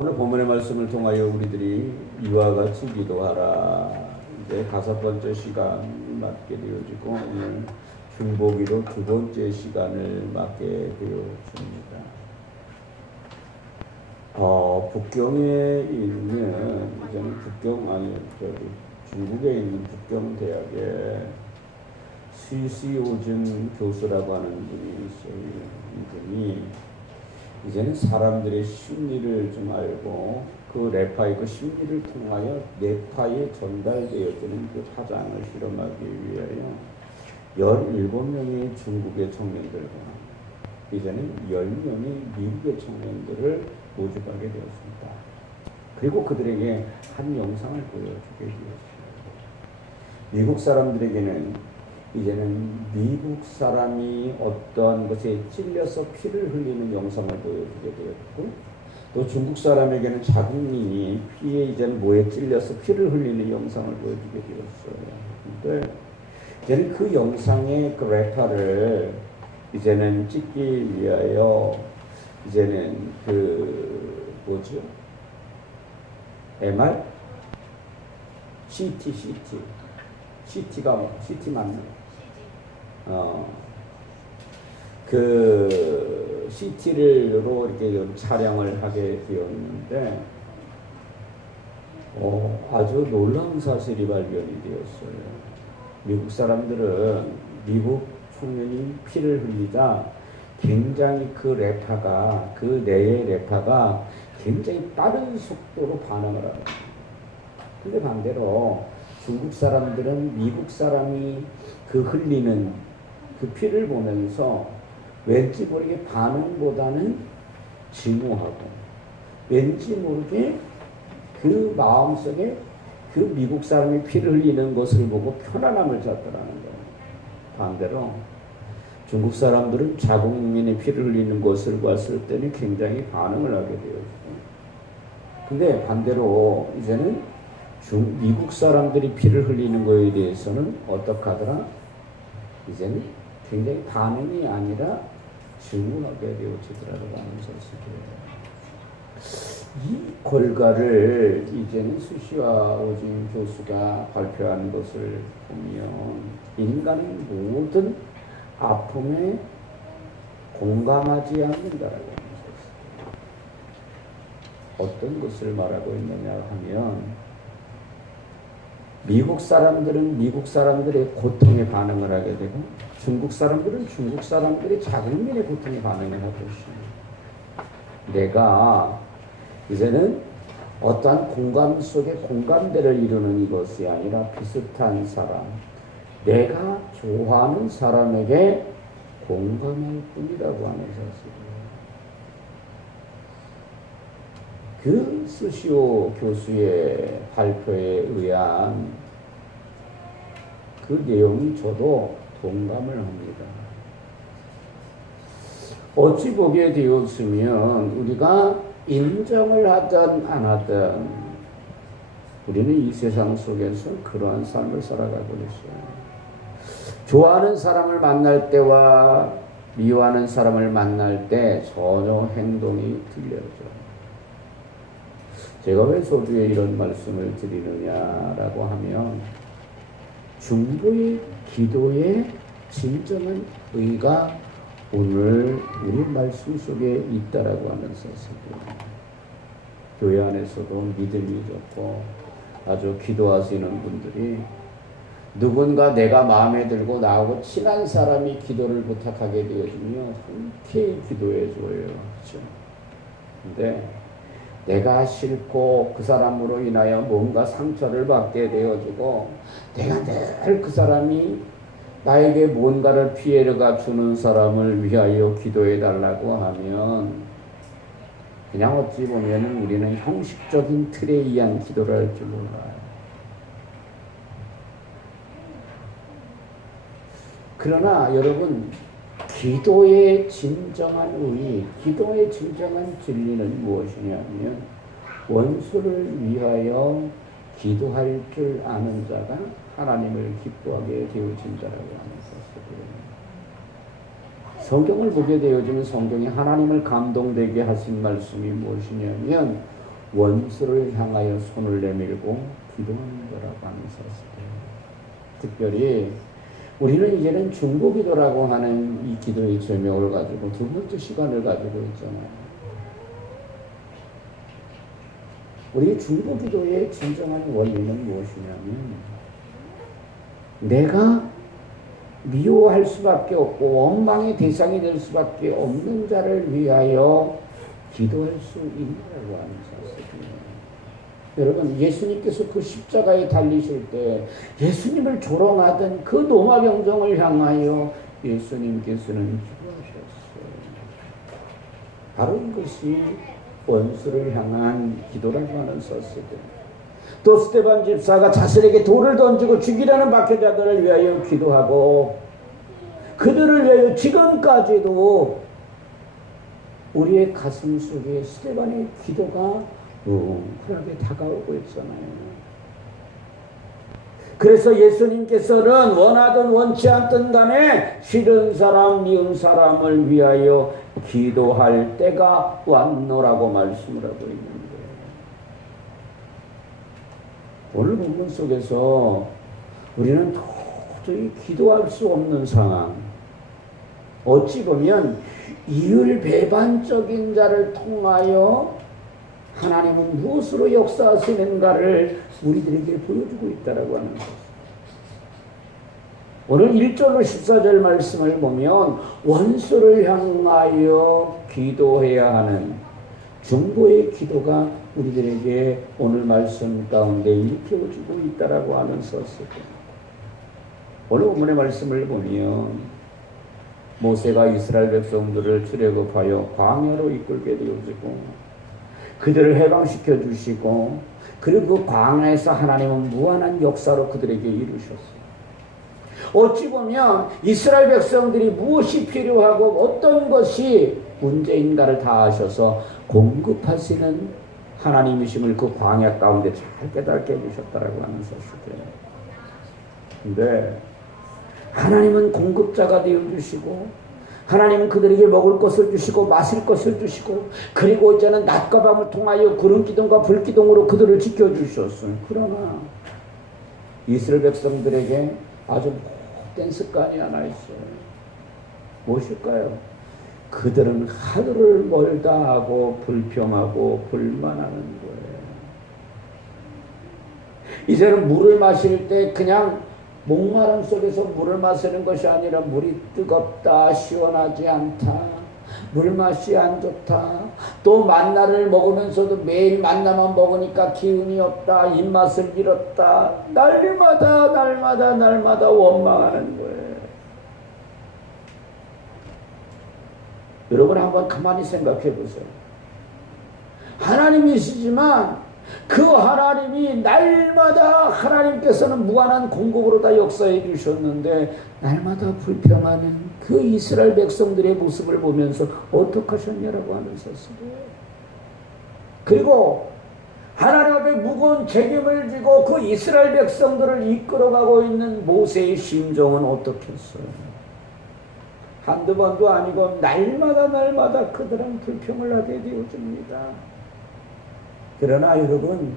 오늘 본문의 말씀을 통하여 우리들이 이와 같이 기도하라. 이제 5번째 시간 맡게 되어지고 오늘 중보기도 2번째 시간을 맡게 되어집니다. 북경에 있는 이제는 중국에 있는 북경 대학에 시시오준 교수라고 하는 분이 있어요. 이제는 사람들의 심리를 좀 알고 그 뇌파의 그 심리를 통하여 뇌파에 전달되어지는 그 파장을 실험하기 위하여 17명의 중국의 청년들과 이제는 10명의 미국의 청년들을 모집하게 되었습니다. 그리고 그들에게 한 영상을 보여주게 되었습니다. 미국 사람들에게는 이제는 미국 사람이 어떤 것에 찔려서 피를 흘리는 영상을 보여주게 되었고, 또 중국 사람에게는 자국민이 피에 이제는 뭐에 찔려서 피를 흘리는 영상을 보여주게 되었어요. 근데 이제는 그 영상의 그 레파를 이제는 찍기 위하여 이제는 MR? CT 맞나요? 그 CT로 이렇게 좀 촬영을 하게 되었는데, 아주 놀라운 사실이 발견이 되었어요. 미국 사람들은 미국 청년이 피를 흘리자 굉장히 그 뇌의 뇌파가 굉장히 빠른 속도로 반응을 합니다. 근데 반대로 중국 사람들은 미국 사람이 그 흘리는 그 피를 보면서 왠지 모르게 반응보다는 증오하고, 왠지 모르게 그 마음속에 그 미국 사람이 피를 흘리는 것을 보고 편안함을 찾더라는 거예요. 반대로 중국 사람들은 자국민의 피를 흘리는 것을 봤을 때는 굉장히 반응을 하게 되었고, 근데 반대로 이제는 미국 사람들이 피를 흘리는 것에 대해서는 어떻게 하더라? 이제는 굉장히 반응이 아니라 증오하게 되어지더라고 하는 사실이에요. 이 결과를 이제는 수시와 오진 교수가 발표한 것을 보면 인간의 모든 아픔에 공감하지 않는다라고 하는 사실. 어떤 것을 말하고 있느냐 하면, 미국 사람들은 미국 사람들의 고통에 반응을 하게 되고, 중국 사람들은 중국 사람들의 자국민의 고통에 반응을 하고 있습니다. 내가 이제는 어떠한 공감 속에 공감대를 이루는 이것이 아니라 비슷한 사람, 내가 좋아하는 사람에게 공감할 뿐이라고 하는 사실이에요. 그 스시오 교수의 발표에 의한 그 내용이 저도 동감을 합니다. 어찌 보게 되었으면 우리가 인정을 하든 안 하든 우리는 이 세상 속에서 그러한 삶을 살아가고 있어요. 좋아하는 사람을 만날 때와 미워하는 사람을 만날 때 전혀 행동이 틀려져. 제가 왜 소주에 이런 말씀을 드리느냐라고 하면, 중보의 기도의 진정한 의가 오늘 우리 말씀 속에 있다라고 하는 사실이에요. 교회 안에서도 믿음이 좋고 아주 기도하시는 분들이 누군가 내가 마음에 들고 나하고 친한 사람이 기도를 부탁하게 되어지면 흔쾌히 기도해 줘요. 그렇죠? 근데 내가 싫고 그 사람으로 인하여 뭔가 상처를 받게 되어지고, 내가 늘 그 사람이 나에게 뭔가를 피해가 주는 사람을 위하여 기도해 달라고 하면, 그냥 어찌 보면 우리는 형식적인 틀에 의한 기도를 할 줄 몰라요. 그러나 여러분, 기도의 진정한 의의, 기도의 진정한 진리는 무엇이냐면, 원수를 위하여 기도할 줄 아는 자가 하나님을 기뻐하게 되어진다라고 하는 사실이에요. 성경을 보게 되어지면 성경에 하나님을 감동되게 하신 말씀이 무엇이냐면, 원수를 향하여 손을 내밀고 기도하는 거라고 하면서 특별히 우리는 이제는 중보기도라고 하는 이 기도의 제목을 가지고 두 번째 시간을 가지고 있잖아요. 우리 중보기도의 진정한 원리는 무엇이냐면 내가 미워할 수밖에 없고 원망의 대상이 될 수밖에 없는 자를 위하여 기도할 수 있느라고 하는 사실이에요. 여러분, 예수님께서 그 십자가에 달리실 때 예수님을 조롱하던 그 노마병정을 향하여 예수님께서는 기도하셨어요. 바로 이것이 원수를 향한 기도라고 하는 것이거든요. 또 스데반 집사가 자신에게 돌을 던지고 죽이라는 박해자들을 위하여 기도하고 그들을 위하여 지금까지도 우리의 가슴 속에 스데반의 기도가 웅크하게 다가오고 있잖아요. 그래서 예수님께서는 원하든 원치 않든 간에 싫은 사람 미운 사람을 위하여 기도할 때가 왔노라고 말씀을 하고 있는 거예요. 오늘 본문 속에서 우리는 도저히 기도할 수 없는 상황, 어찌 보면 이율배반적인 자를 통하여 하나님은 무엇으로 역사하시는가를 우리들에게 보여주고 있다고 하는 것입니다. 오늘 1절로 14절 말씀을 보면 원수를 향하여 기도해야 하는 중보의 기도가 우리들에게 오늘 말씀 가운데 일깨워주고 있다고 하는 것입니다. 오늘 본문의 말씀을 보면 모세가 이스라엘 백성들을 출애굽하여 광야로 이끌게 되어지고 그들을 해방시켜 주시고 그리고 그 광야에서 하나님은 무한한 역사로 그들에게 이루셨어요. 어찌 보면 이스라엘 백성들이 무엇이 필요하고 어떤 것이 문제인가를 다 아셔서 공급하시는 하나님이심을 그 광야 가운데 잘 깨닫게 해주셨다라고 하는 사실이에요. 근데 하나님은 공급자가 되어주시고 하나님은 그들에게 먹을 것을 주시고 마실 것을 주시고 그리고 이제는 낮과 밤을 통하여 구름기둥과 불기둥으로 그들을 지켜주셨어요. 그러나 이스라엘 백성들에게 아주 못된 습관이 하나 있어요. 무엇일까요? 그들은 하늘을 멀다 하고 불평하고 불만하는 거예요. 이제는 물을 마실 때 그냥 목마름 속에서 물을 마시는 것이 아니라 물이 뜨겁다, 시원하지 않다, 물맛이 안 좋다, 또 만나를 먹으면서도 매일 만나만 먹으니까 기운이 없다, 입맛을 잃었다, 날마다 원망하는 거예요. 여러분 한번 가만히 생각해 보세요. 하나님이시지만 그 하나님이 날마다 하나님께서는 무한한 공급으로 다 역사해 주셨는데 날마다 불평하는 그 이스라엘 백성들의 모습을 보면서 어떻게 하셨냐라고 하면서 그리고 하나님 앞에 무거운 책임을 지고 그 이스라엘 백성들을 이끌어가고 있는 모세의 심정은 어떻겠어요? 한두 번도 아니고 날마다 그들은 불평을 하게 되어집니다. 그러나 여러분,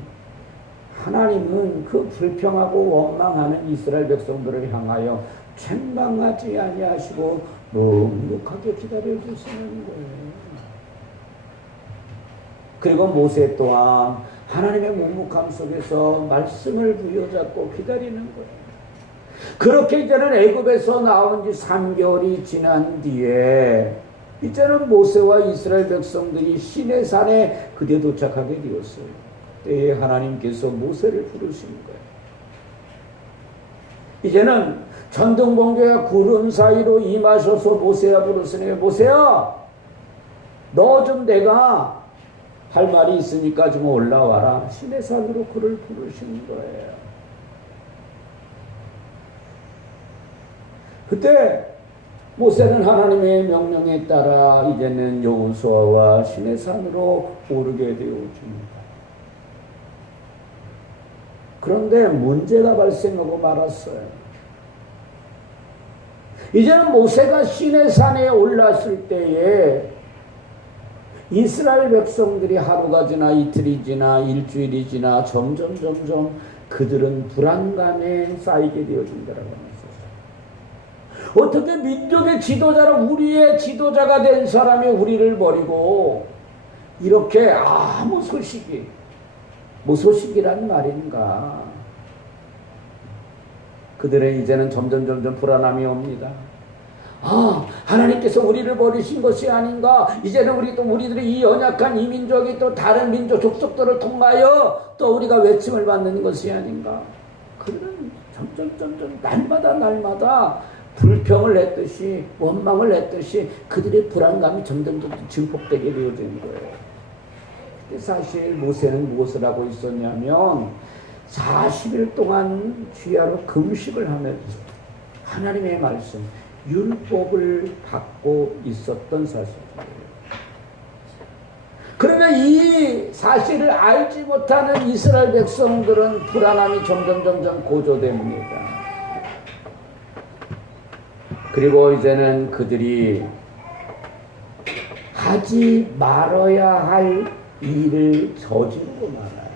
하나님은 그 불평하고 원망하는 이스라엘 백성들을 향하여 책망하지 아니하시고 묵묵하게 기다려주시는 거예요. 그리고 모세 또한 하나님의 묵묵함 속에서 말씀을 부여잡고 기다리는 거예요. 그렇게 이제는 애굽에서 나온 지 3개월이 지난 뒤에 이제는 모세와 이스라엘 백성들이 시내산에 그대 도착하게 되었어요. 때에 하나님께서 모세를 부르신 거예요. 이제는 천둥번개와 구름 사이로 임하셔서 모세야 부르시네요. 모세야, 너 좀 내가 할 말이 있으니까 좀 올라와라. 시내산으로 그를 부르신 거예요. 그때 모세는 하나님의 명령에 따라 이제는 여호수아와 시내산으로 오르게 되어집니다. 그런데 문제가 발생하고 말았어요. 이제는 모세가 시내산에 올랐을 때에 이스라엘 백성들이 하루가 지나 이틀이 지나 일주일이 지나 점점 그들은 불안감에 쌓이게 되어진다라고 하면서, 어떻게 민족의 지도자로 우리의 지도자가 된 사람이 우리를 버리고 이렇게 아무 소식이, 무소식이란 말인가. 그들의 이제는 점점 불안함이 옵니다. 하나님께서 우리를 버리신 것이 아닌가. 이제는 우리들이 이 연약한 이 민족이 또 다른 민족 족속들을 통하여 또 우리가 외침을 받는 것이 아닌가. 그들은 점점 날마다 불평을 했듯이 원망을 했듯이 그들의 불안감이 점점 증폭되게 되어지는 거예요. 사실 모세는 무엇을 하고 있었냐면 40일 동안 주야로 금식을 하면서 하나님의 말씀, 율법을 받고 있었던 사실이에요. 그러면 이 사실을 알지 못하는 이스라엘 백성들은 불안함이 점점 고조됩니다. 그리고 이제는 그들이 하지 말아야 할 일을 저지르고 말아요.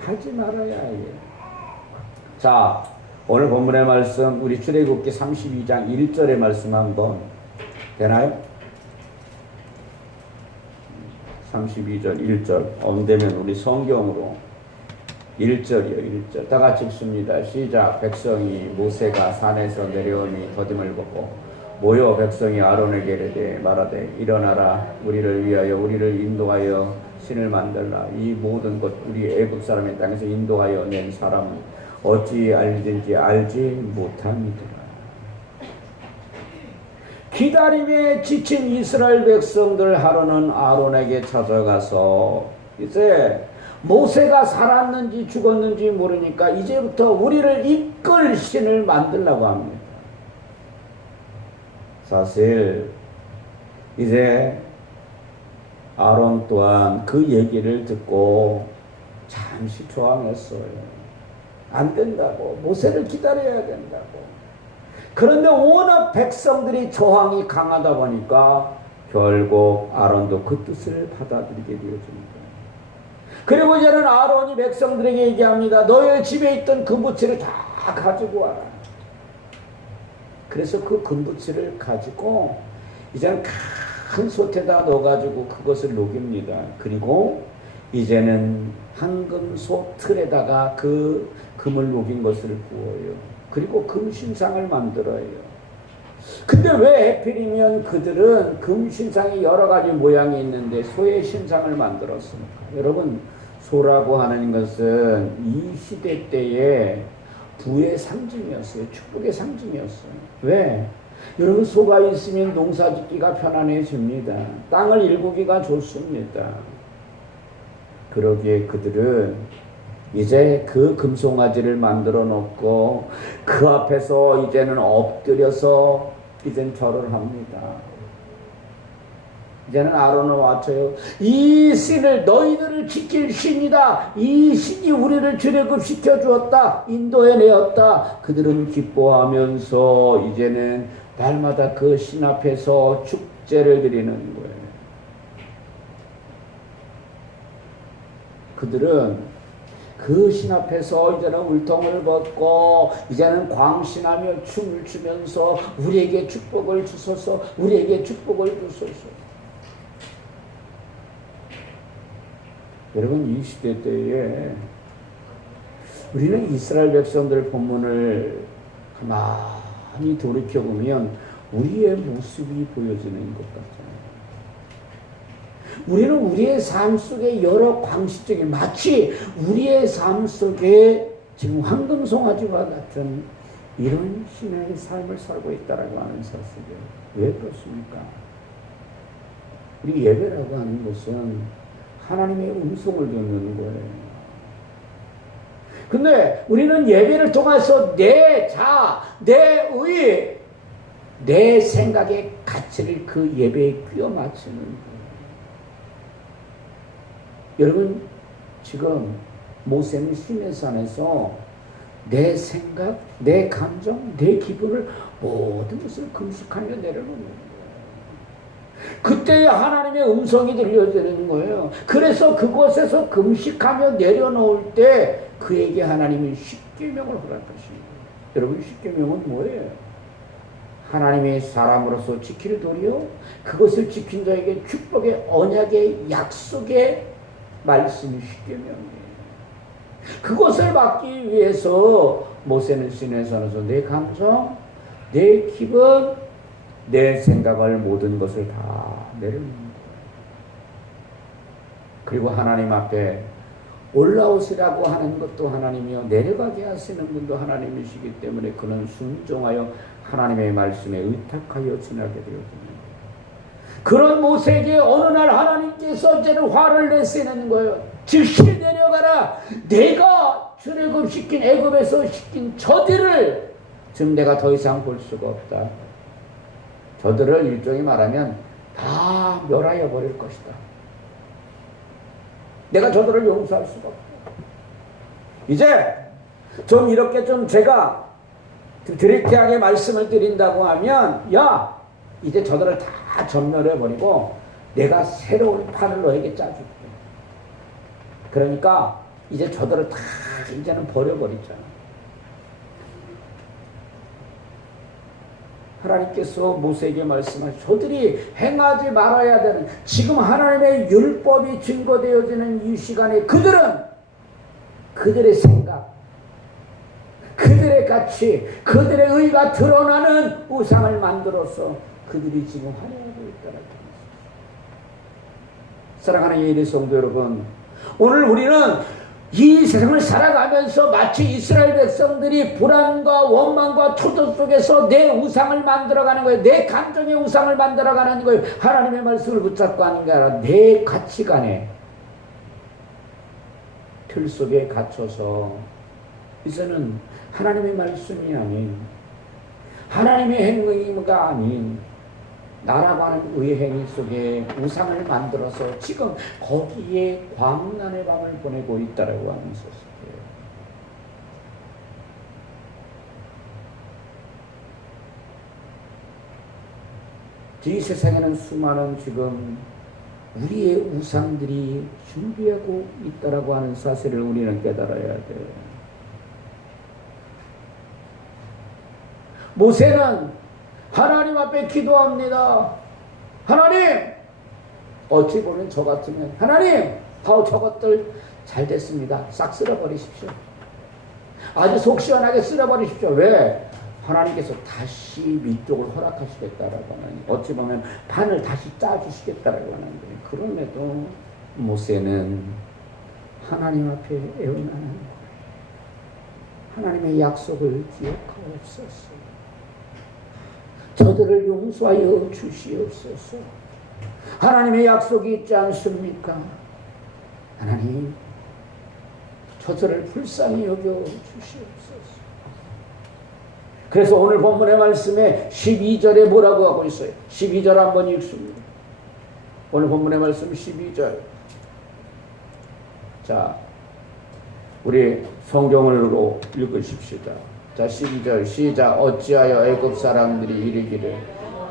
하지 말아야 해요. 자, 오늘 본문의 말씀, 우리 출애굽기 32장 1절의 말씀 한번 되나요? 32절 1절 엄되면 우리 성경으로 1절이요. 1절 다 같이 읽습니다. 시작. 백성이 모세가 산에서 내려오니 더듬을 보고 모여 백성이 아론에게 이르되 말하되 일어나라. 우리를 위하여 우리를 인도하여 신을 만들라. 이 모든 것 우리 애굽 사람의 땅에서 인도하여 낸 사람은 어찌 알든지 알지 못합니다. 기다림에 지친 이스라엘 백성들 하루는 아론에게 찾아가서 이제 모세가 살았는지 죽었는지 모르니까 이제부터 우리를 이끌 신을 만들라고 합니다. 사실 이제 아론 또한 그 얘기를 듣고 잠시 저항했어요. 안 된다고. 모세를 기다려야 된다고. 그런데 워낙 백성들이 저항이 강하다 보니까 결국 아론도 그 뜻을 받아들이게 되어집니다. 그리고 이제는 아론이 백성들에게 얘기합니다. 너의 집에 있던 금부치를 다 가지고 와라. 그래서 그 금부치를 가지고 이제는 큰 솥에다 넣어가지고 그것을 녹입니다. 그리고 이제는 황금소 틀에다가 그 금을 녹인 것을 부어요. 그리고 금신상을 만들어요. 근데 왜 하필이면 그들은 금신상이 여러 가지 모양이 있는데 소의 신상을 만들었습니까? 여러분, 소라고 하는 것은 이 시대 때의 부의 상징이었어요. 축복의 상징이었어요. 왜? 여러분, 소가 있으면 농사짓기가 편안해집니다. 땅을 일구기가 좋습니다. 그러기에 그들은 이제 그 금송아지를 만들어 놓고 그 앞에서 이제는 엎드려서 이젠 절을 합니다. 이제는 아론을 와쳐요. 이 신을 너희들을 지킬 신이다. 이 신이 우리를 출애굽시켜 주었다. 인도해 내었다. 그들은 기뻐하면서 이제는 날마다 그 신 앞에서 축제를 드리는 거예요. 그들은 그 신 앞에서 이제는 울통을 벗고 이제는 광신하며 춤을 추면서 우리에게 축복을 주소서, 우리에게 축복을 주소서. 여러분, 이 시대 때에 우리는 이스라엘 백성들 본문을 가만히 돌이켜보면 우리의 모습이 보여지는 것 같아요. 우리는 우리의 삶 속에 여러 광시적인, 마치 우리의 삶 속에 지금 황금송아지와 같은 이런 신의 삶을 살고 있다라고 하는 사실이에요. 왜 그렇습니까? 우리 예배라고 하는 것은 하나님의 음성을 듣는 거예요. 근데 우리는 예배를 통해서 내 자, 내 의, 내 생각의 가치를 그 예배에 끼워 맞추는 거예요. 여러분, 지금 모세는 시내산에서 내 생각, 내 감정, 내 기분을 모든 것을 금식하며 내려놓는 거예요. 그때에 하나님의 음성이 들려지는 거예요. 그래서 그곳에서 금식하며 내려놓을 때 그에게 하나님이 십계명을 허락하십니다. 여러분, 십계명은 뭐예요? 하나님의 사람으로서 지킬 도리요, 그것을 지킨 자에게 축복의 언약의 약속의 말씀이 십계명이에요. 그것을 받기 위해서 모세는 시내산에서 내 감정, 내 기분, 내 생각을, 모든 것을 다 내려놓는 거예요. 그리고 하나님 앞에 올라오시라고 하는 것도 하나님이요, 내려가게 하시는 분도 하나님이시기 때문에 그는 순종하여 하나님의 말씀에 의탁하여 지나게 되었습니다. 그런 모세에게 어느 날 하나님께서 이제는 화를 내시는 거예요. 즉시 내려가라. 내가 출애굽시킨 애굽에서 시킨 저들을 지금 내가 더 이상 볼 수가 없다. 저들을 일종의 말하면 다 멸하여 버릴 것이다. 내가 저들을 용서할 수가 없다. 이제 좀 이렇게 좀 제가 드리티하게 말씀을 드린다고 하면, 야, 이제 저들을 다 전멸해 버리고 내가 새로운 판을 너에게 짜줄게. 그러니까 이제 저들을 다 이제는 버려버리잖아. 하나님께서 모세에게 말씀하신 저들이 행하지 말아야 되는, 지금 하나님의 율법이 증거되어지는 이 시간에 그들은 그들의 생각, 그들의 가치, 그들의 의가 드러나는 우상을 만들어서 그들이 지금 화려하고 있다는 것입니다. 사랑하는 예리 성도 여러분, 오늘 우리는 이 세상을 살아가면서 마치 이스라엘 백성들이 불안과 원망과 초조 속에서 내 우상을 만들어가는 거예요. 내 감정의 우상을 만들어가는 거예요. 하나님의 말씀을 붙잡고 하는 게 아니라 내 가치관에 틀 속에 갇혀서 이제는 하나님의 말씀이 아닌, 하나님의 행위가 아닌 나라고 하는 의행위 속에 우상을 만들어서 지금 거기에 광란의 밤을 보내고 있다라고 하는 것이에요. 이 세상에는 수많은 지금 우리의 우상들이 준비하고 있다라고 하는 사실을 우리는 깨달아야 돼요. 모세는 하나님 앞에 기도합니다. 하나님, 어찌 보면 저 같으면 하나님, 저것들 잘 됐습니다. 싹 쓸어버리십시오. 아주 속 시원하게 쓸어버리십시오. 왜? 하나님께서 다시 민족을 허락하시겠다라고 하는, 어찌 보면 판을 다시 짜주시겠다라고 하는데, 그럼에도 모세는 하나님 앞에 애원하는 거예요. 하나님의 약속을 기억하옵소서. 저들을 용서하여 주시옵소서. 하나님의 약속이 있지 않습니까? 하나님, 저들을 불쌍히 여겨 주시옵소서. 그래서 오늘 본문의 말씀에 12절에 뭐라고 하고 있어요? 12절 한번 읽습니다. 오늘 본문의 말씀 12절. 자, 우리 성경으로 읽으십시다. 자, 12절 시작. 어찌하여 애굽 사람들이 이르기를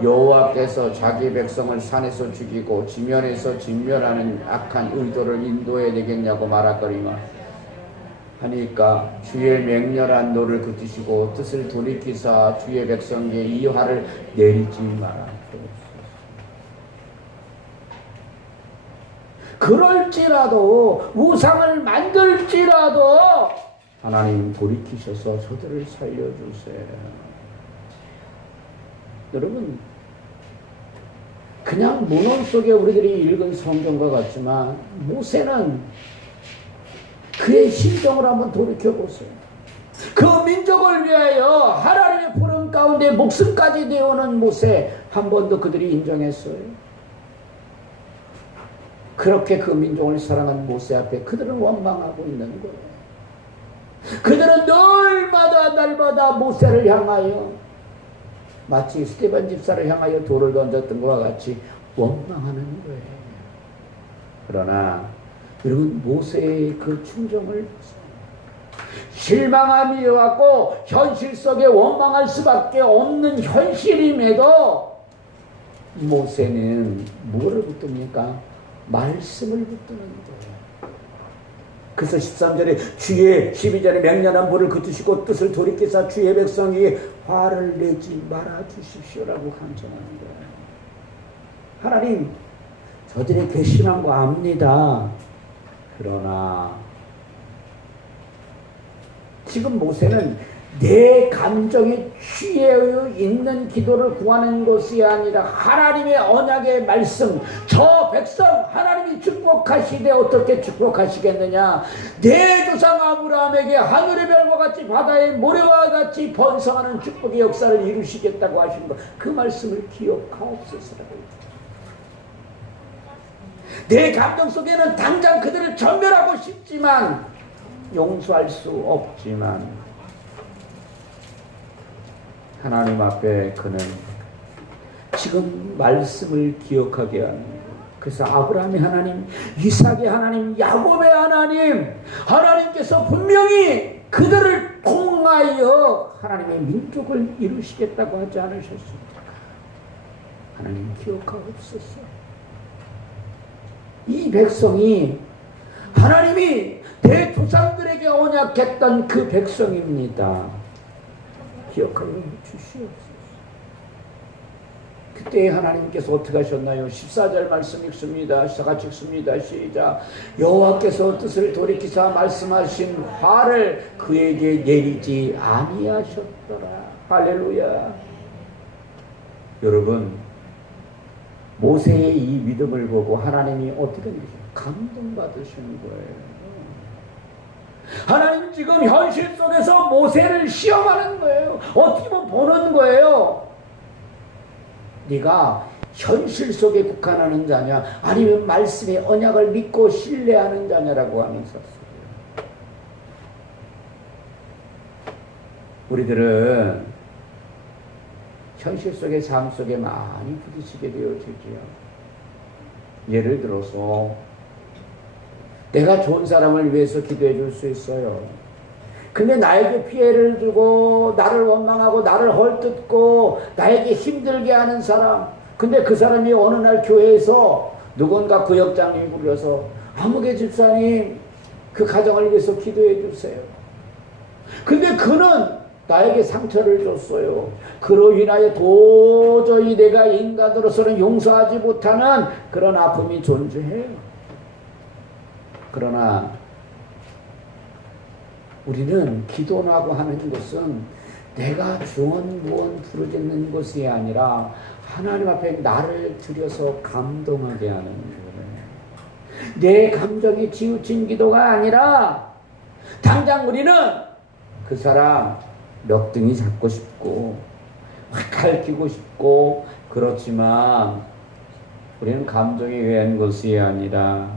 여호와께서 자기 백성을 산에서 죽이고 지면에서 진멸하는 악한 의도를 인도해야 되겠냐고 말하거니와 하니까 주의 맹렬한 노를 그치시고 뜻을 돌이키사 주의 백성에게 이 화를 내리지 마라. 그럴지라도, 우상을 만들지라도 하나님 돌이키셔서 저들을 살려주세요. 여러분, 그냥 문헌 속에 우리들이 읽은 성경과 같지만 모세는 그의 심정을 한번 돌이켜보세요. 그 민족을 위하여 하나님의 부름 가운데 목숨까지 내어오는 모세, 한 번도 그들이 인정했어요? 그렇게 그 민족을 사랑한 모세 앞에 그들은 원망하고 있는 거예요. 그들은 날마다 모세를 향하여 마치 스데반 집사를 향하여 돌을 던졌던 것과 같이 원망하는 거예요. 그러나 여러분, 모세의 그 충정을 실망함이 왔고 현실 속에 원망할 수밖에 없는 현실임에도 모세는 뭐를 붙듭니까? 말씀을 붙드는 거예요. 그래서 13절에 주의 12절에 맹렬한 불을 그치시고 뜻을 돌이키사 주의 백성이 화를 내지 말아 주십시오라고 간청하는 거예요. 하나님, 저들이 괘씸한 거 압니다. 그러나 지금 모세는 내 감정이 취해 있는 기도를 구하는 것이 아니라 하나님의 언약의 말씀, 저 백성 하나님이 축복하시되 어떻게 축복하시겠느냐, 내 조상 아브라함에게 하늘의 별과 같이 바다의 모래와 같이 번성하는 축복의 역사를 이루시겠다고 하신 것, 그 말씀을 기억하옵소서라고. 내 감정 속에는 당장 그들을 전멸하고 싶지만 용서할 수 없지만 하나님 앞에 그는 지금 말씀을 기억하게 하는 거예요. 그래서 아브라함의 하나님, 이삭의 하나님, 야곱의 하나님, 하나님께서 분명히 그들을 통하여 하나님의 민족을 이루시겠다고 하지 않으셨습니까? 하나님 기억하옵소서. 이 백성이 하나님이 내 조상들에게 언약했던 그 백성입니다. 기억하여 주시옵소서. 그때 하나님께서 어떻게 하셨나요? 14절 말씀 읽습니다. 같이 읽습니다. 시작. 여호와께서 뜻을 돌이키사 말씀하신 화를 그에게 내리지 아니하셨더라. 할렐루야. 여러분, 모세의 이 믿음을 보고 하나님이 어떻게 감동받으시는 거예요. 하나님 지금 현실 속에서 모세를 시험하는 거예요. 어떻게 보는 거예요. 네가 현실 속에 국한하는 자냐, 아니면 말씀의 언약을 믿고 신뢰하는 자냐라고 하면서 우리들은 현실 속의 삶 속에 많이 부딪히게 되어지죠. 예를 들어서 내가 좋은 사람을 위해서 기도해 줄 수 있어요. 근데 나에게 피해를 주고 나를 원망하고 나를 헐뜯고 나에게 힘들게 하는 사람, 근데 그 사람이 어느 날 교회에서 누군가 구역장님이 불려서 아무개 집사님 그 가정을 위해서 기도해 주세요. 근데 그는 나에게 상처를 줬어요. 그로 인하여 도저히 내가 인간으로서는 용서하지 못하는 그런 아픔이 존재해요. 그러나 우리는 기도하고 하는 것은 내가 주원무원 부르짖는 것이 아니라 하나님 앞에 나를 들여서 감동하게 하는 거예요. 내 감정이 치우친 기도가 아니라 당장 우리는 그 사람 몇 등이 잡고 싶고 확 가르치고 싶고 그렇지만 우리는 감정에 의한 것이 아니라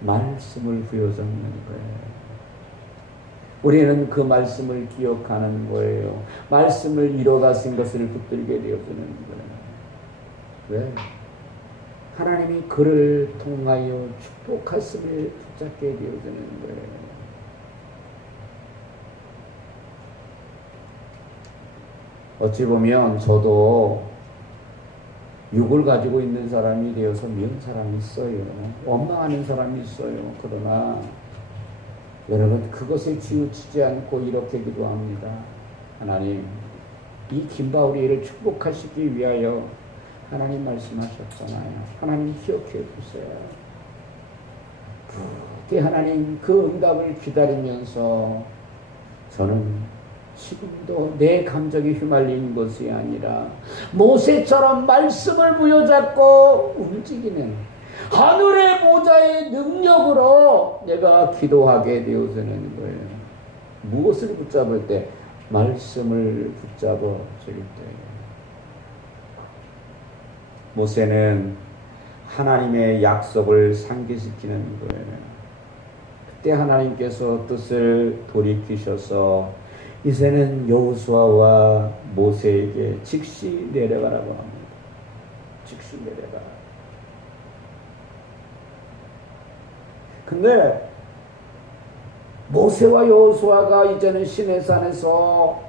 말씀을 부여잡는 거예요. 우리는 그 말씀을 기억하는 거예요. 말씀을 이뤄가신 것을 붙들게 되어지는 거예요. 왜? 하나님이 그를 통하여 축복하심을 붙잡게 되어지는 거예요. 어찌 보면 저도 육을 가지고 있는 사람이 되어서 미운 사람이 있어요. 원망하는 사람이 있어요. 그러나 여러분, 그것에 치우치지 않고 이렇게 기도합니다. 하나님, 이 김바울이를 축복하시기 위하여 하나님 말씀하셨잖아요. 하나님 기억해 주세요. 그때 하나님 그 응답을 기다리면서 저는 지금도 내 감정이 휘말린 것이 아니라 모세처럼 말씀을 부여잡고 움직이는 하늘의 보좌의 능력으로 내가 기도하게 되어지는 거예요. 무엇을 붙잡을 때? 말씀을 붙잡아 줄 때. 모세는 하나님의 약속을 상기시키는 거예요. 그때 하나님께서 뜻을 돌이키셔서 이제는 여호수아와 모세에게 즉시 내려가라고 합니다. 즉시 내려가라. 근데 모세와 여호수아가 이제는 시내산에서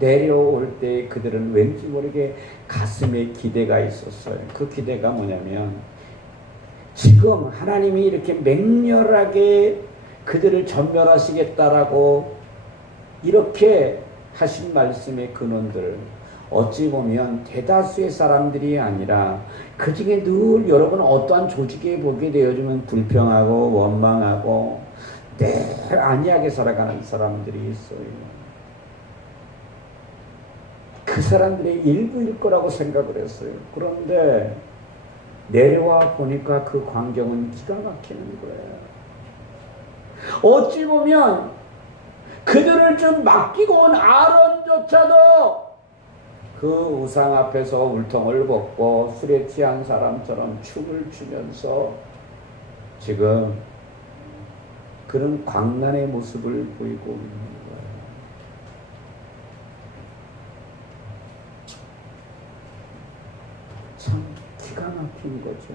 내려올 때 그들은 왠지 모르게 가슴에 기대가 있었어요. 그 기대가 뭐냐면 지금 하나님이 이렇게 맹렬하게 그들을 전멸하시겠다라고 이렇게 하신 말씀의 근원들, 어찌 보면 대다수의 사람들이 아니라 그 중에 늘 여러분 어떠한 조직에 보게 되어지면 불평하고 원망하고 늘 안이하게 살아가는 사람들이 있어요. 그 사람들의 일부일 거라고 생각을 했어요. 그런데 내려와 보니까 그 광경은 기가 막히는 거예요. 어찌 보면 그들을 좀 맡기고 온 아론조차도 그 우상 앞에서 울통을 벗고 술에 취한 사람처럼 춤을 추면서 지금 그런 광란의 모습을 보이고 있는 거예요. 참 기가 막힌 거죠.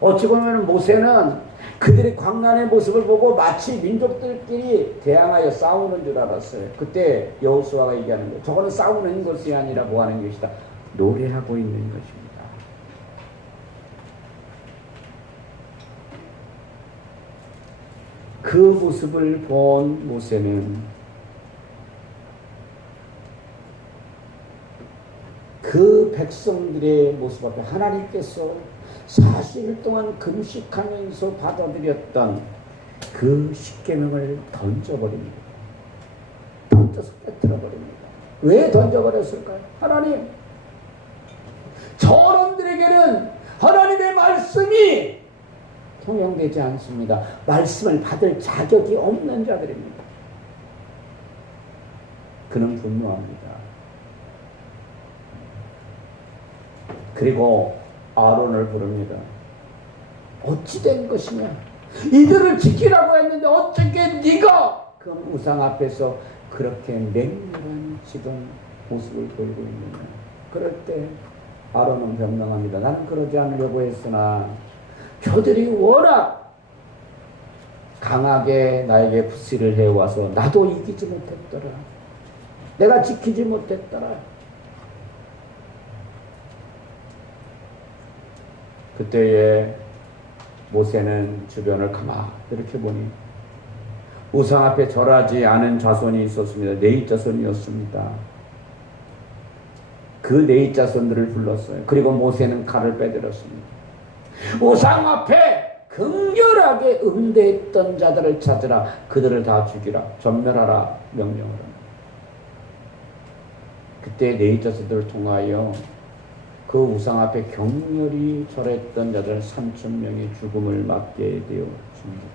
어찌 보면 모세는 그들의 광란의 모습을 보고 마치 민족들끼리 대항하여 싸우는 줄 알았어요. 그때 여호수아가 얘기하는 거예요. 저거는 싸우는 것이 아니라 뭐 하는 것이다. 노래하고 있는 것입니다. 그 모습을 본 모세는 그 백성들의 모습 앞에 하나님께서 40일 동안 금식하면서 받아들였던 그 십계명을 던져버립니다. 던져서 깨뜨려버립니다. 왜 던져버렸을까요? 하나님, 저놈들에게는 하나님의 말씀이 통용되지 않습니다. 말씀을 받을 자격이 없는 자들입니다. 그는 분노합니다. 그리고 아론을 부릅니다. 어찌 된 것이냐? 이들을 지키라고 했는데 어떻게 네가 그 우상 앞에서 그렇게 맹렬한 지금 모습을 보이고 있느냐? 그럴 때 아론은 변명합니다. 나는 그러지 않으려고 했으나 저들이 워낙 강하게 나에게 부시를 해와서 나도 이기지 못했더라. 내가 지키지 못했더라. 그때에 모세는 주변을 가만히 이렇게 보니 우상 앞에 절하지 않은 자손이 있었습니다. 네이 자손이었습니다. 그 네이 자손들을 불렀어요. 그리고 모세는 칼을 빼들었습니다. 우상 앞에 극렬하게 응대했던 자들을 찾으라. 그들을 다 죽이라. 전멸하라. 명령을 합니다. 그때 네이 자손들을 통하여 그 우상 앞에 격렬히 절했던 자들 3,000명의 죽음을 맞게 되었습니다.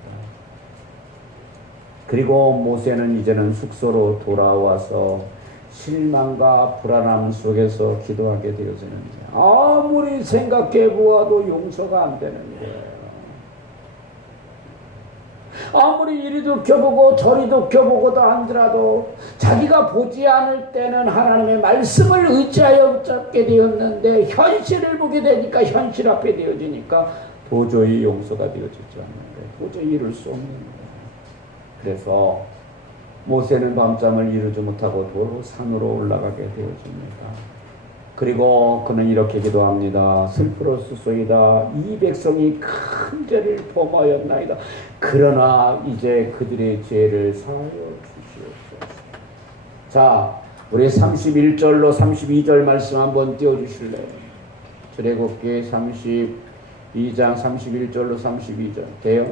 그리고 모세는 이제는 숙소로 돌아와서 실망과 불안함 속에서 기도하게 되어지는데 아무리 생각해 보아도 용서가 안 되는 거예요. 아무리 이리도 켜보고 저리도 켜보고도 하더라도 자기가 보지 않을 때는 하나님의 말씀을 의지하여 붙잡게 되었는데 현실을 보게 되니까 현실 앞에 되어지니까 도저히 용서가 되어지지 않는데 도저히 이룰 수 없는 거예요. 그래서 모세는 밤잠을 이루지 못하고 도로 산으로 올라가게 되어집니다. 그리고 그는 이렇게 기도합니다. 슬프로소이다. 이 백성이 큰 죄를 범하였나이다. 그러나 이제 그들의 죄를 사하여 주시옵소서. 자, 우리 31절로 32절 말씀 한번 띄워주실래요? 출애굽기 32장 31절로 32절 돼요?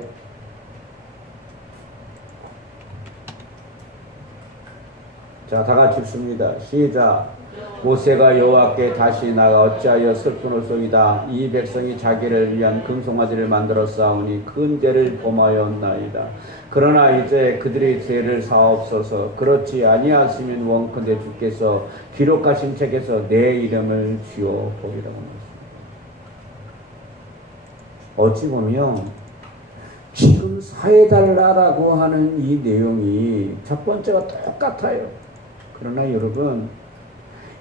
자, 다 같이 읽습니다. 시작. 모세가 여호와께 다시 나가 어찌하여 슬프노소이다. 이 백성이 자기를 위한 금송아지를 만들어 싸우니 큰 죄를 범하였나이다. 그러나 이제 그들의 죄를 사옵소서. 그렇지 아니하시면 원컨대 주께서 기록하신 책에서 내 이름을 지워 보리라고 합니다. 어찌 보면 지금 사해달라고 하는 이 내용이 첫 번째가 똑같아요. 그러나 여러분,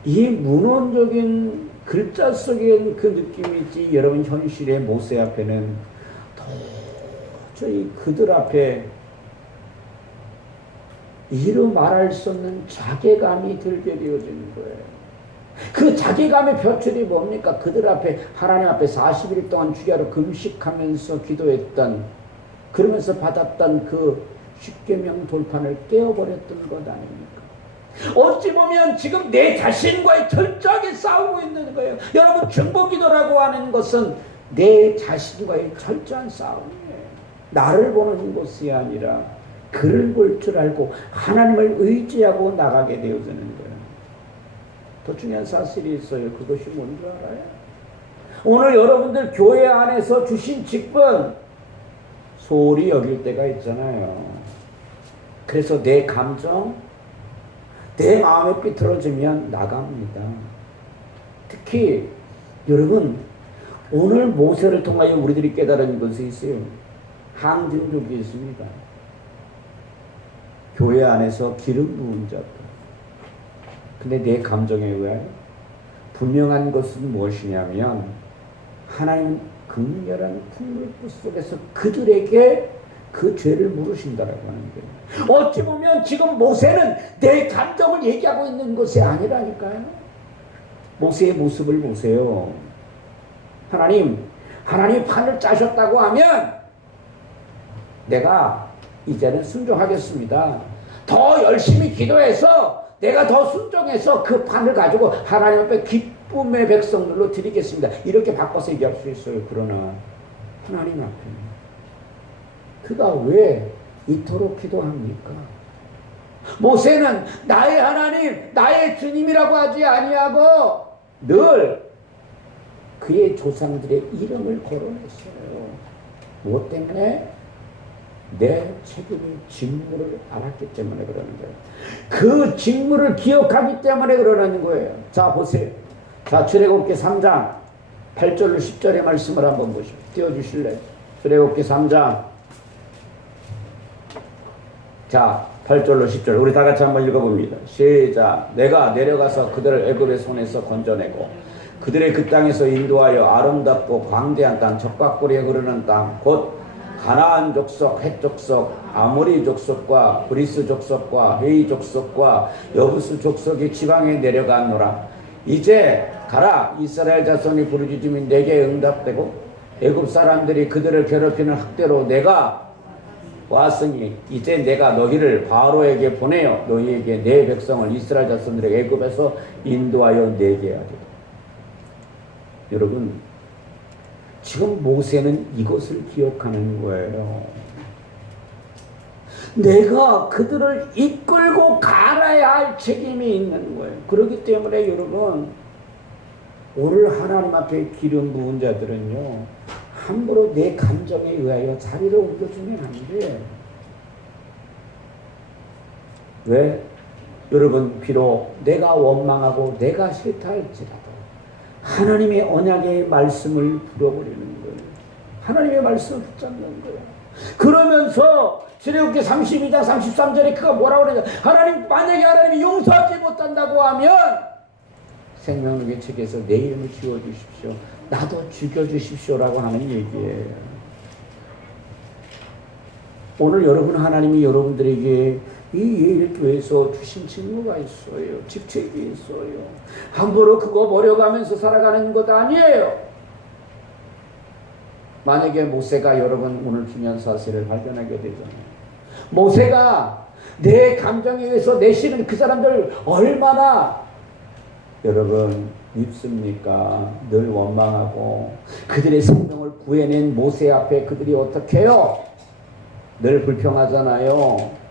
이 문헌적인 글자 속에 그 느낌이 있지 여러분 현실의 모세 앞에는 도저히 그들 앞에 이루 말할 수 없는 자괴감이 들게 되어지는 거예요. 그 자괴감의 표출이 뭡니까? 그들 앞에 하나님 앞에 40일 동안 주야로 금식하면서 기도했던, 그러면서 받았던 그 십계명 돌판을 깨어버렸던 것 아닙니까? 어찌 보면 지금 내 자신과의 철저하게 싸우고 있는 거예요. 여러분, 중보기도라고 하는 것은 내 자신과의 철저한 싸움이에요. 나를 보는 것이 아니라 그를 볼 줄 알고 하나님을 의지하고 나가게 되어지는 거예요. 더 중요한 사실이 있어요. 그것이 뭔지 알아요? 오늘 여러분들 교회 안에서 주신 직분 소홀히 여길 때가 있잖아요. 그래서 내 감정, 내 마음에 삐뚤어지면 나갑니다. 특히 여러분, 오늘 모세를 통하여 우리들이 깨달은 것이 있어요. 항진족이 있습니다. 교회 안에서 기름 부은 자들. 근데 내 감정에 의하여 분명한 것은 무엇이냐면 하나님 극렬한 풍물불 속에서 그들에게 그 죄를 물으신다라고 하는 거예요. 어찌 보면 지금 모세는 내 감정을 얘기하고 있는 것이 아니라니까요. 모세의 모습을 보세요. 하나님이 판을 짜셨다고 하면 내가 이제는 순종하겠습니다. 더 열심히 기도해서 내가 더 순종해서 그 판을 가지고 하나님 앞에 기쁨의 백성들로 드리겠습니다. 이렇게 바꿔서 얘기할 수 있어요. 그러나 하나님 앞에 그가 왜 이토록 기도합니까? 모세는 나의 하나님, 나의 주님이라고 하지 아니하고 늘 그의 조상들의 이름을 거론했어요. 무엇 때문에? 내 책임의 직무를 알았기 때문에 그러는 거예요. 그 직무를 기억하기 때문에 그러는 거예요. 자, 보세요. 자, 출애굽기 3장 8절로 10절의 말씀을 한번 보시죠. 띄워주실래요? 출애굽기 3장 자, 8절로 10절 우리 다 같이 한번 읽어봅니다. 시작. 내가 내려가서 그들을 애굽의 손에서 건져내고 그들의 그 땅에서 인도하여 아름답고 광대한 땅, 적각고리에 흐르는 땅, 곧 가나안 족속, 헷 족속, 아모리 족속과 브리스 족속과 헤이 족속과 여부스 족속이 지방에 내려가노라. 이제 가라. 이스라엘 자손이 부르짖음이 내게 응답되고 애굽 사람들이 그들을 괴롭히는 학대로 내가 왔으니 이제 내가 너희를 바로에게 보내어 너희에게 내 백성을 이스라엘 자손들에게 애굽에서 인도하여 내게 하리라. 여러분, 지금 모세는 이것을 기억하는 거예요. 내가 그들을 이끌고 갈아야 할 책임이 있는 거예요. 그렇기 때문에 여러분, 오늘 하나님 앞에 기름 부은 자들은요, 함부로 내 감정에 의하여 자리를 옮겨주면 안 돼요. 왜? 여러분, 비록 내가 원망하고 내가 싫다 할지라도 하나님의 언약의 말씀을 불어버리는 거예요. 하나님의 말씀을 붙잡는 거예요. 그러면서 출애굽기 32장 33절에 그가 뭐라고 그러냐? 만약에 하나님이 용서하지 못한다고 하면 생명록의 책에서 내 이름을 지워주십시오. 나도 죽여주십시오라고 하는 얘기예요. 오늘 여러분, 하나님이 여러분들에게 이 예일교회에서 주신 직무가 있어요. 직책이 있어요. 함부로 그거 버려가면서 살아가는 것 아니에요. 만약에 모세가 여러분 오늘 중요한 사실을 발견하게 되잖아요. 모세가 내 감정에 의해서 내쉬는 그 사람들 얼마나 여러분 밉습니까? 늘 원망하고 그들의 생명을 구해낸 모세 앞에 그들이 어떻게 해요? 늘 불평하잖아요.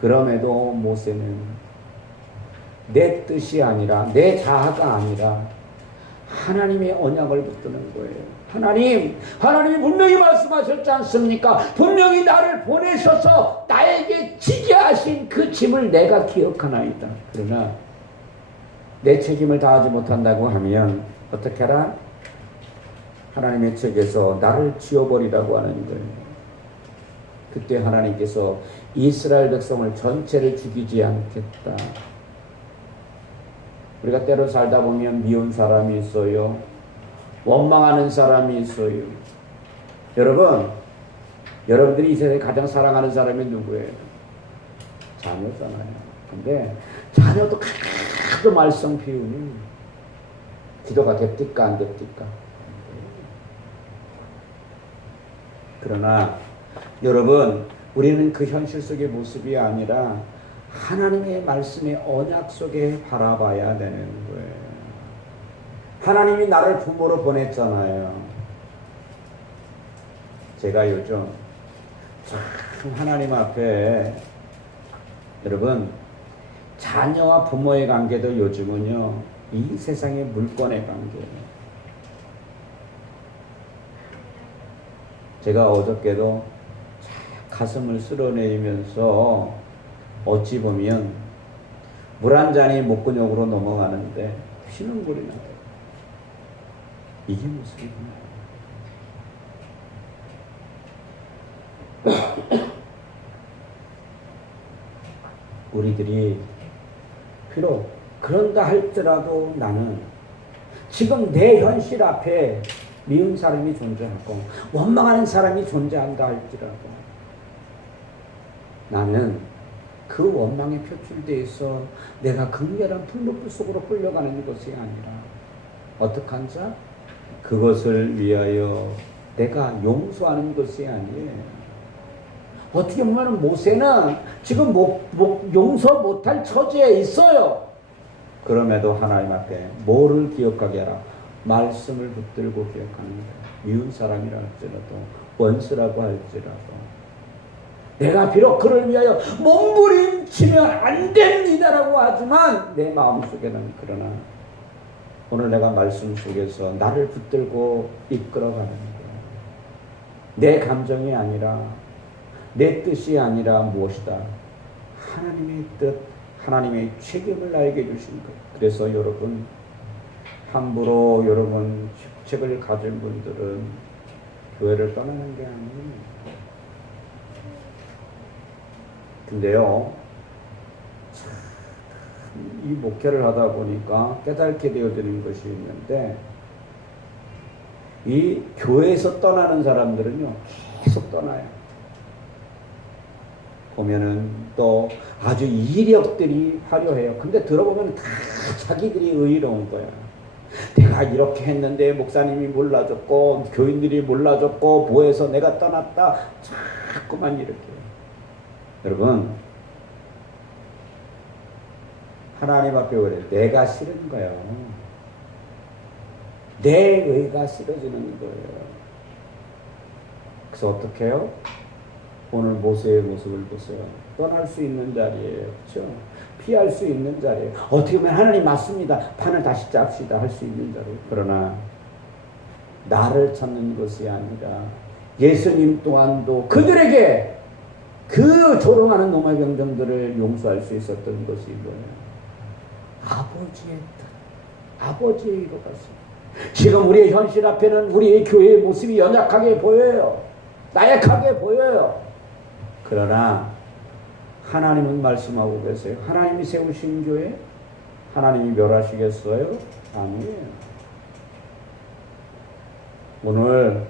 그럼에도 모세는 내 뜻이 아니라 내 자아가 아니라 하나님의 언약을 붙드는 거예요. 하나님이 분명히 말씀하셨지 않습니까? 분명히 나를 보내셔서 나에게 지게 하신 그 짐을 내가 기억하나이다. 그러나 내 책임을 다하지 못한다고 하면 어떻게 하라? 하나님의 책에서 나를 지워버리라고 하는 거예요. 그때 하나님께서 이스라엘 백성을 전체를 죽이지 않겠다. 우리가 때로 살다 보면 미운 사람이 있어요. 원망하는 사람이 있어요. 여러분들이 이 세상에 가장 사랑하는 사람이 누구예요? 자녀잖아요. 근데 자녀도 가도 말썽 피우니 기도가 됩니까 안 됩니까? 그러나 여러분, 우리는 그 현실 속의 모습이 아니라 하나님의 말씀의 언약 속에 바라봐야 되는 거예요. 하나님이 나를 부모로 보냈잖아요. 제가 요즘 참 하나님 앞에, 여러분, 자녀와 부모의 관계도 요즘은요, 이 세상의 물건의 관계예요. 제가 어저께도 가슴을 쓸어내리면서 어찌 보면 물 한 잔이 목근육으로 넘어가는데 피눈물이 나요. 이게 모습이구나. 우리들이 비록 그런다 할지라도 나는 지금 내 현실 앞에 미운 사람이 존재하고 원망하는 사람이 존재한다 할지라도 나는 그 원망에 표출되어서 내가 극렬한 분노불 속으로 끌려가는 것이 아니라 어떡한 자? 그것을 위하여 내가 용서하는 것이 아니에요. 어떻게 보면 모세는 지금 용서 못할 처지에 있어요. 그럼에도 하나님 앞에 뭐를 기억하게 하라? 말씀을 붙들고 기억하는 거예요. 미운 사람이라 할지라도 원수라고 할지라도 내가 비록 그를 위하여 몸부림치면 안 됩니다라고 하지만 내 마음속에는 그러나 오늘 내가 말씀 속에서 나를 붙들고 이끌어가는 거예요. 내 감정이 아니라 내 뜻이 아니라 무엇이다? 하나님의 뜻, 하나님의 책임을 나에게 주신 것. 그래서 여러분, 함부로 여러분 책을 가진 분들은 교회를 떠나는 게 아니에요. 근데요, 이 목회를 하다 보니까 깨닫게 되어지는 것이 있는데, 이 교회에서 떠나는 사람들은요, 계속 떠나요. 보면은 또 아주 이력들이 화려해요. 근데 들어보면 다 자기들이 의로운 거야. 내가 이렇게 했는데 목사님이 몰라줬고 교인들이 몰라줬고 뭐해서 내가 떠났다. 자꾸만 이렇게. 여러분, 하나님 앞에 그래. 내가 싫은 거예요. 내 의가 싫어지는 거예요. 그래서 어떻게 해요? 오늘 모세의 모습을 보세요. 떠날 수 있는 자리예요. 그렇죠? 피할 수 있는 자리예요. 어떻게 보면 하나님 맞습니다. 판을 다시 짭시다 할 수 있는 자리예요. 그러나 나를 찾는 것이 아니라 예수님 또한도 그들에게 그 조롱하는 노마 병정들을 용서할 수 있었던 것이 뭐예요? 아버지의 뜻, 아버지의 이로 갔습니다. 지금 우리의 현실 앞에는 우리의 교회의 모습이 연약하게 보여요. 나약하게 보여요. 그러나 하나님은 말씀하고 계세요. 하나님이 세우신 교회 하나님이 멸하시겠어요? 아니에요. 오늘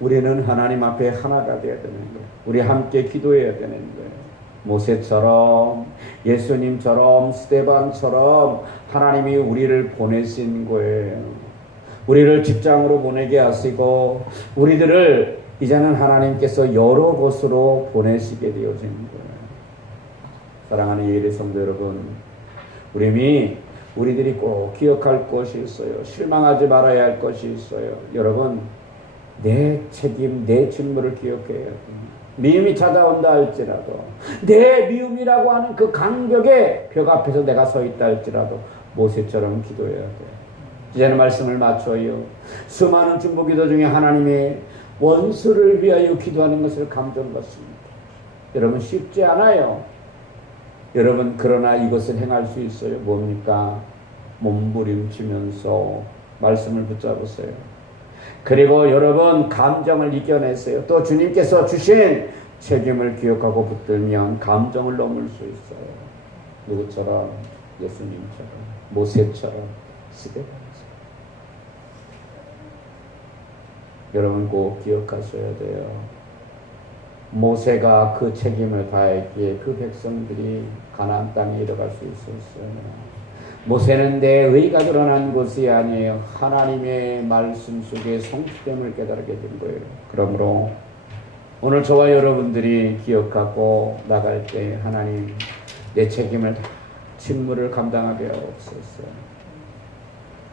우리는 하나님 앞에 하나가 되어야 되는 거예요. 우리 함께 기도해야 되는 거예요. 모세처럼 예수님처럼 스데반처럼 하나님이 우리를 보내신 거예요. 우리를 직장으로 보내게 하시고 우리들을 이제는 하나님께서 여러 곳으로 보내시게 되어진 거예요. 사랑하는 예리 성도 여러분, 우리들이 꼭 기억할 것이 있어요. 실망하지 말아야 할 것이 있어요. 여러분, 내 책임, 내 직무를 기억해야 됩니다. 미움이 찾아온다 할지라도 내 미움이라고 하는 그 강벽에 벽 앞에서 내가 서 있다 할지라도 모세처럼 기도해야 돼요. 이제는 말씀을 맞춰요. 수많은 중보기도 중에 하나님의 원수를 위하여 기도하는 것을 감동받습니다. 여러분 쉽지 않아요. 여러분 그러나 이것을 행할 수 있어요. 뭡니까? 몸부림치면서 말씀을 붙잡으세요. 그리고 여러분 감정을 이겨내세요. 또 주님께서 주신 책임을 기억하고 붙들면 감정을 넘을 수 있어요. 누구처럼? 예수님처럼, 모세처럼, 스데반처럼. 여러분 꼭 기억하셔야 돼요. 모세가 그 책임을 다했기에 그 백성들이 가나안 땅에 들어갈 수 있었어요. 모세는 내 의가 드러난 것이 아니에요. 하나님의 말씀 속에 성취됨을 깨달게 된 거예요. 그러므로 오늘 저와 여러분들이 기억하고 나갈 때 하나님 내 책임을 직무를 감당하게 하옵소서.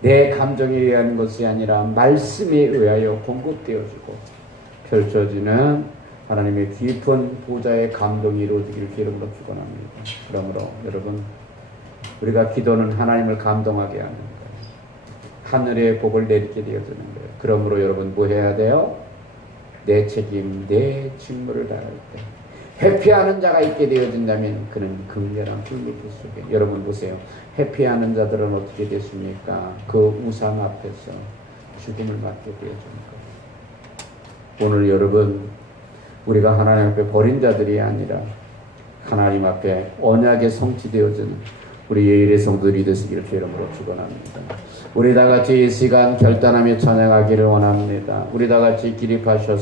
내 감정에 의한 것이 아니라 말씀에 의하여 공급되어지고 펼쳐지는 하나님의 깊은 보좌의 감동이 이루어지기를 기름으로 축원합니다. 그러므로 여러분 우리가 기도는 하나님을 감동하게 하는 거예요. 하늘의 복을 내리게 되어지는 거예요. 그러므로 여러분 뭐 해야 돼요? 내 책임, 내 직무를 다할 때 회피하는 자가 있게 되어진다면 그는 극렬한 불밑 속에 여러분 보세요. 회피하는 자들은 어떻게 됐습니까? 그 우상 앞에서 죽음을 맞게 되어집니다. 오늘 여러분 우리가 하나님 앞에 버린 자들이 아니라 하나님 앞에 언약에 성취되어지는 우리 예일의 성도들이 되시기를 이름으로 축원합니다. 우리 다 같이 이 시간 결단하며 찬양하기를 원합니다. 우리 다 같이 기립하셔서